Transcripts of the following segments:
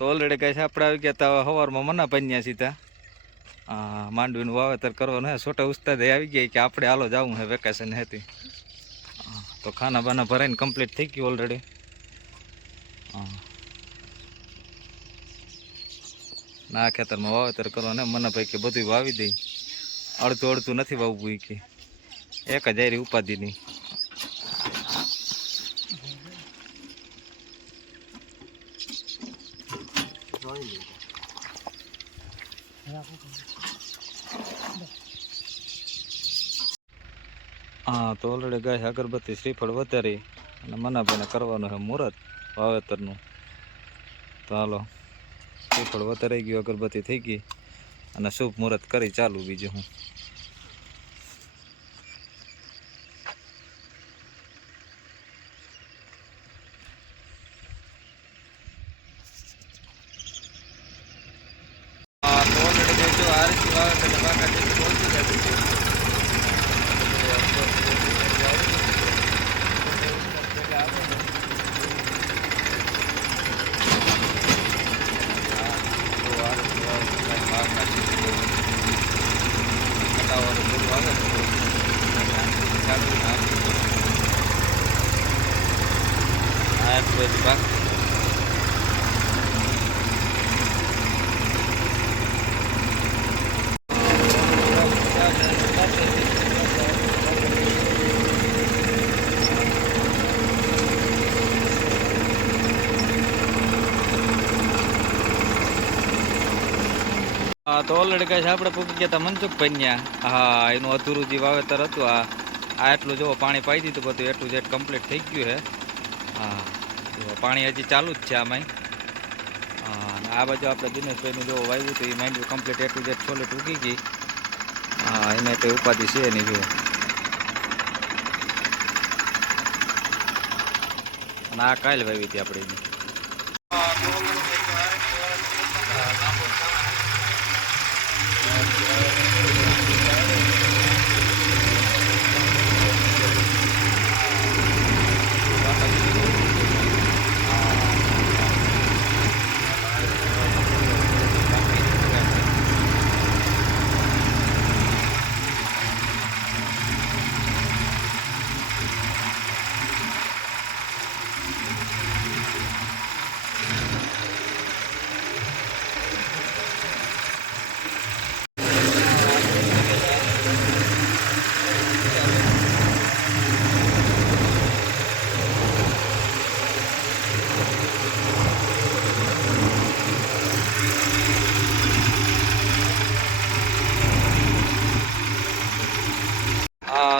તો ઓલરેડી કઈ આપણે આવી ગયા હતા સવારમાં મના બન્યા સીધા માંડવીનું વાવેતર કરવાનું હે છોટા ઉસ્તાદ આવી ગયા કે આપણે હાલો જવું હે વેકેશન હતી તો ખાના બાના ભરાઈને કમ્પ્લીટ થઈ ગયું ઓલરેડી ના ખેતરમાં વાવેતર કરવાનું મને ભાઈ કે બધું વાવી દઈ અડધું અડધું નથી વાવવું કે એક જ આરી ઉપાધિની હા તો ઓલરેડી ગાય અગરબત્તી શ્રીફળ વધારી અને મનાભાઈને કરવાનું છે મુહૂર્ત વાવેતરનું તો હાલો શ્રીફળ વધારાઈ ગયું અગરબત્તી થઈ ગઈ અને શુભ મુહૂર્ત કરી ચાલુ બીજું હું તો ઓલરેડી કઈ આપણે પૂકી ગયા હતા મનસુખભાઈ ત્યાં હા એનું અધૂરું જે વાવેતર હતું આ એટલું જો પાણી પાઈ દીધું બધું એટલું જેટ કમ્પ્લીટ થઈ ગયું છે હા પાણી હજી ચાલુ જ છે આમાં અને આ બાજુ આપણે દિનેશભાઈનું જો વાવ્યું હતું એ માંડ્યું કમ્પ્લીટ એટલું જેટ સોલિડ ઉગી ગઈ હા એને કંઈ ઉપાધિ છે નહીં જુઓ અને આ કાલે વાવી હતી આપણે એની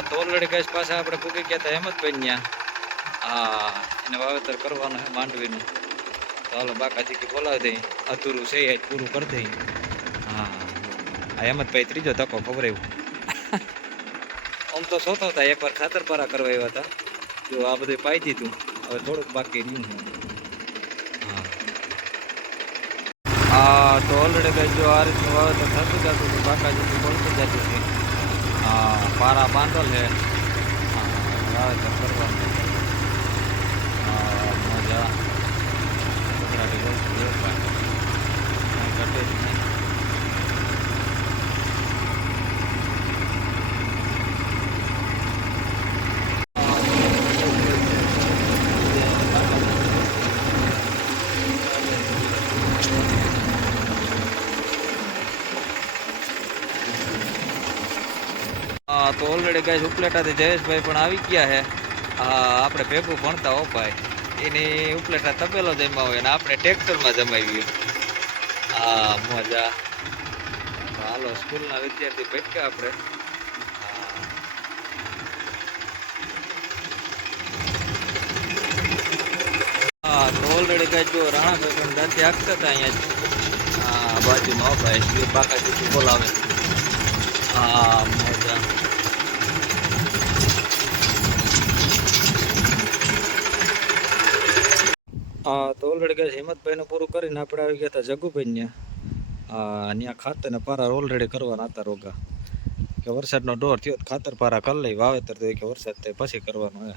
તો ઓલરેડી ગેસ પાસે આપણે પૂકી ગયા હતા હેમંતભાઈ ત્યાં એને વાવેતર કરવાનું છે માંડવીનું તો હાલો બાકાજી બોલાવી દઈ અધૂરું છે આજ પૂરું કરી દઈ હા હેમંતભાઈ ત્રીજો ધક્કો ખવડાવ્યું આમ તો સોતો હતા એકવાર ખાતર પારા કરવા આવ્યા હતા જો આ બધું પાઈ દીધું હવે થોડુંક બાકી રહ્યું હા તો ઓલરેડી ગઈ જો આ રીતનું વાવેતર થતું જતું હતું બાકાજી બોલતું જતું છે પારા બાંધલ છે વાવેતર કરવાનું મજા ગુજરાતી બોલતું ઘટે જ નહીં તો ઓલરેડી ગાય ઉપલેટાથી જયેશભાઈ પણ આવી ગયા છે આપણે ભેગું ભણતા હો ભાઈ એની ઉપલેટા તપેલો જમા હોય અને આપણે ટ્રેક્ટરમાં જમાવીએ હા મજા હાલો સ્કૂલના વિદ્યાર્થી ભેટકા આપણે હા તો ઓલરેડી ગાય જો રાણાભાઈ પણ દાંતી આપતા હતા અહીંયા હા બાજુમાં ભાઈ બાકાજી બોલાવે હા મજા તો ઓલરેડી ગયા હિંમતભાઈનું પૂરું કરીને આપણે આવી ગયા હતા જગુભાઈ ત્યાં ખાતર ને પારા ઓલરેડી કરવાના હતા રોગા કે વરસાદનો ડોર થયો ખાતર પારા કરી લઈ વાવેતર તો કે વરસાદ થાય પછી કરવાનું હે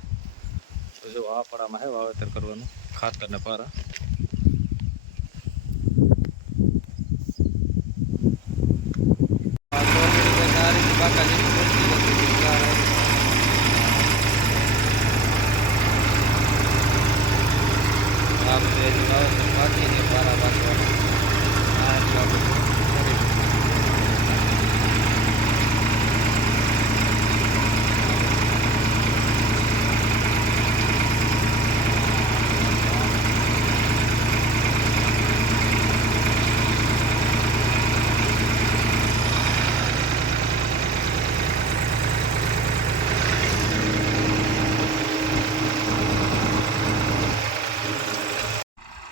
તો જો આ પડામાં હે વાવેતર કરવાનું ખાતર ને પારા બાકાજી બાકી ને પારા બાંધવાના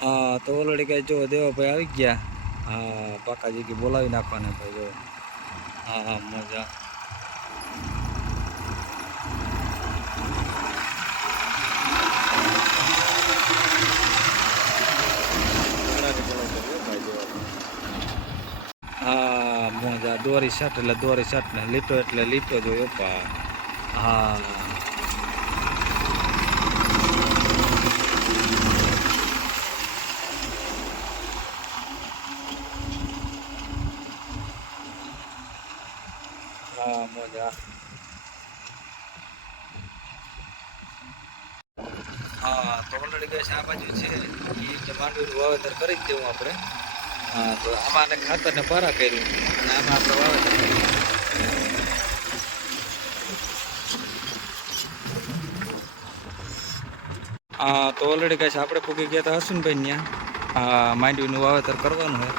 હા તો ઓલરેડી કઈ જો દેવાભાઈ આવી ગયા હા પાકાજી કે બોલાવી નાખવાના ભાઈ જો હા હા મજા હા મોજા દોરી શર્ટ એટલે દોરી શર્ટ ને લીટો એટલે લીટો જોયો પા હા હા મોજા હા તો ઓલરેડી ગેસ આ બાજુ છે કે માંડવીનું વાવેતર કરી જ દેવું આપણે હા તો આમાં ખાતર ને પારા કર્યું અને આમાં આપણે વાવેતર કર્યું હા તો ઓલરેડી કઈ આપણે પૂગી ગયા હતા હસુનભાઈ ત્યાં માંડવીનું વાવેતર કરવાનું હોય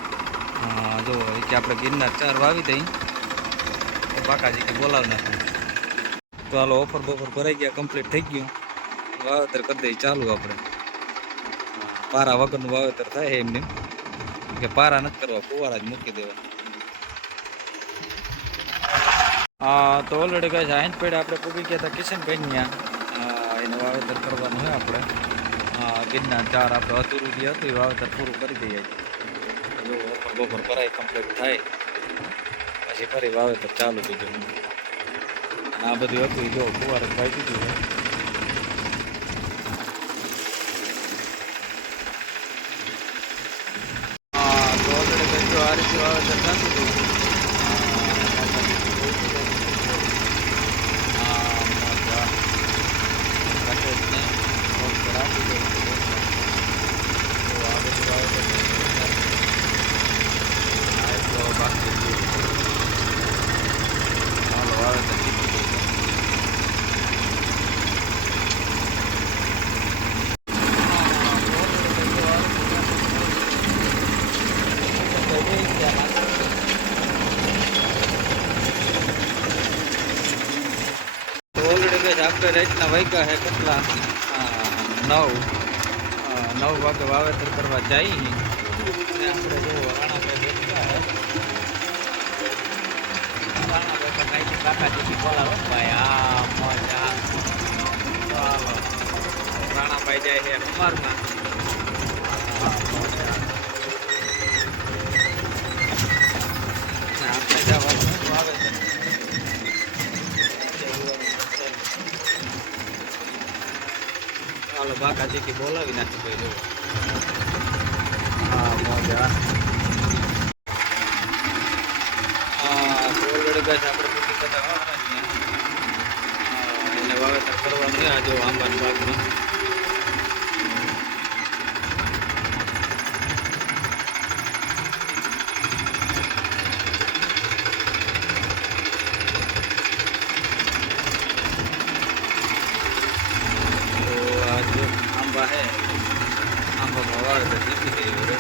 જો કે આપણે ગિરનાર 4 વાવી દઈ બાકાજી કે બોલાવ નાખું તો હાલો ઓફર બોફર ભરાઈ ગયા કમ્પ્લીટ થઈ ગયું વાવેતર કરી દઈએ ચાલુ આપણે પારા વગરનું વાવેતર થાય એમને કે પારા નથી કરવા ફુવારા જ મૂકી દેવા હા તો ઓલરેડી કહે છે 8 પેડ આપણે પૂગી ગયા હતા કિશનભાઈ ત્યાં એને વાવેતર કરવાનું હોય આપણે ગિરનાર 4 આપણે અધૂરું જે હતું એ વાવેતર પૂરું કરી દઈએ જો ઓફર બોફર ભરાઈ કમ્પ્લીટ થાય પછી ફરી વાવેતર ચાલુ કીધું આ બધું હતું જો ફુવાર જ પાઈ દીધું હા તો ઓલરેડી જો આ રીતે વાવેતર થતું હતું આપણે રાતના વાગ્યા છે કેટલા 9 વાગે વાવેતર કરવા જઈએ અને આપણે જો રાણાભાઈ બેઠા હે રાણાભાઈ કાંઈ કાકાજી બોલાવો ભાઈ આ મજા ચાલો રાણાભાઈ જાય છે કુમારમાં આપણે જવાનું વાવેતર હાલો બાકાજી કે બોલાવી નાખી ભાઈ જો હા મોજા ઓલરેડી ગાય આપણે પૂછી કરતા એને વાવેતર કરવાનું આ જો આંબાના બાગમાં आंबा है आंबा वावेतर जीती गई रे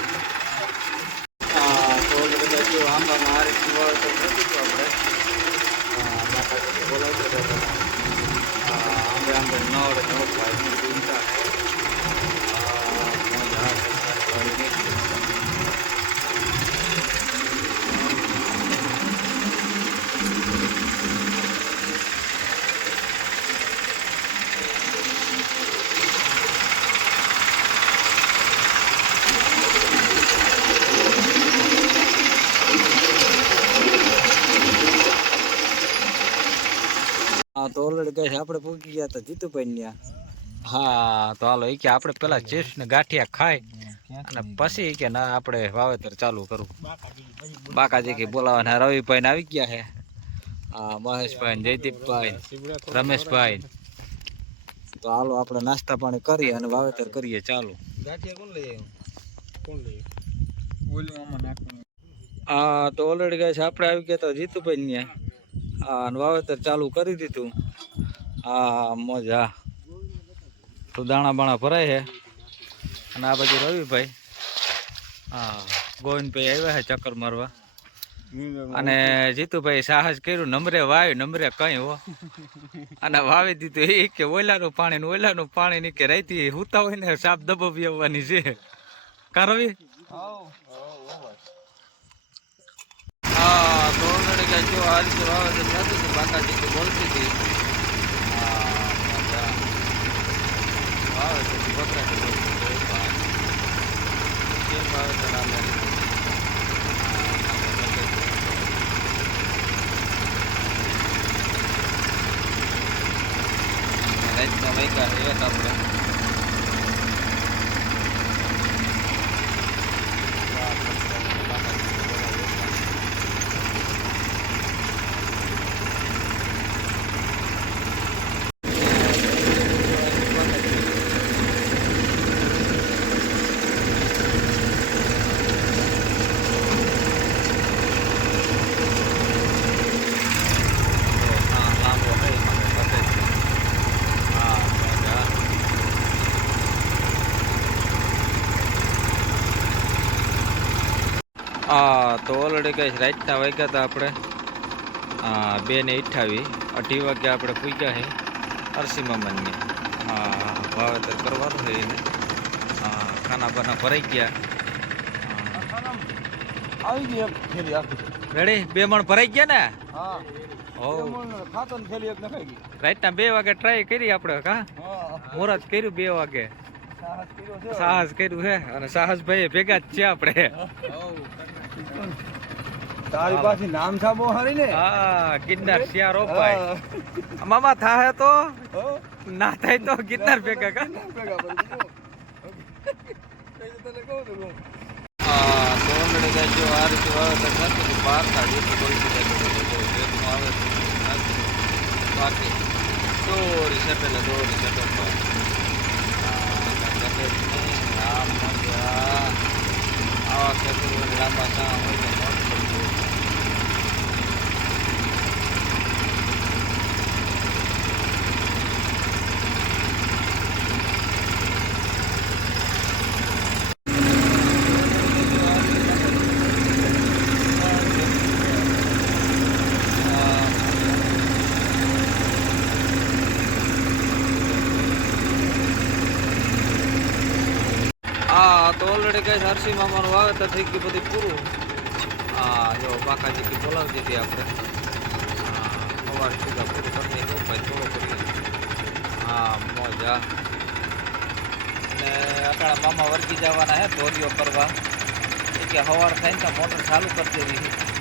तो जो आंबा में आ रीतનું વાવેતર થતું હતું આપણે બોલાવતા હતા આંબે નવડે નવ ભાઈ ચિંતા મજા તો ઓલરેડી કહે આપણે પૂકી ગયા હતા જીતુભાઈ ત્યાં હા તો હાલો એ કે આપણે પેલા ચિપ્સ ને ગાંઠિયા ખાઈ અને પછી કે ના આપણે વાવેતર ચાલુ કરવું બાકાજી કે બોલાવાના રવિભાઈ ને આવી ગયા છે હા મહેશભાઈ ને જયદીપભાઈ રમેશભાઈ. તો હાલો આપણે નાસ્તા પાણી કરીએ અને વાવેતર કરીએ. ચાલો. હા તો ઓલરેડી ગાઈસ આપણે આવી ગયા તો જીતુભાઈ ને હા વાવેતર ચાલુ કરી દીધું. હા મજા તો દાણા બાણા ભરાય છે. અને આ બાજુ રવિભાઈ હા ગોવિંદભાઈ આવ્યા છે ચક્કર મારવા. અને જીતુભાઈ સાહસ કર્યું નંબરે વાવ્યું નંબરે કઈ હો અને વાવી દીધું. એ કે ઓલાનું પાણી ની કે રાઈતી હુતા હોય ને સાપ દબાવી આવવાની છે કારવી. હા તો ઓલરેડી કઈ જો આ રીતે વાવેતર થતું હતું. બાકાજી તો બોલતી હતી વાવેતર બકરા કેમ વાવેતર આવે રાતના વાગ્યા એક આપણે તો ઓલરેડી કઈ રાતના વાગ્યા હતા આપણે 2:28 2:30 વાગે આપણે પૂગ્યા છે અરસી મામાની. હા વાવેતર કરવાનું છે એને. હા ખાના બાના ભરાઈ ગયા. રેડી 2 મણ ભરાઈ ગયા ને. રાતના 2 વાગે ટ્રાય કરી આપણે કા મુહૂર્ત કર્યું 2 વાગે સાહસ કર્યું છે. અને સાહસભાઈ ભેગા જ છે આપણે. તારી પાસે નામ સાબો હારી ને. હા ગિરનાર શિયારો ભાઈ મામા થાય તો ના થાય તો ગિરનાર ભેગા કા. હા તો ઓલરેડી જો આ રીતે વાવેતર થતું હતું. 12 આવે બાકી દોરી સેટેલ આવા ખેતરો લાંબા સા હોય તો તો ઓલરેડી કઈ હરસી મામાનું વાવેતર થઈ ગયું બધું પૂરું. હા જો બાકાજી બોલાવી દીધી આપણે. સવાર સુધી પૂરું કરી દઉં ભાઈ થોડો કરીએ. હા મોજા અને અટાણા મામા વર્ગી જવાના હે ધોરીઓ કરવા. કે સવાર થાય ને તો મોટર ચાલુ કરી દેવી.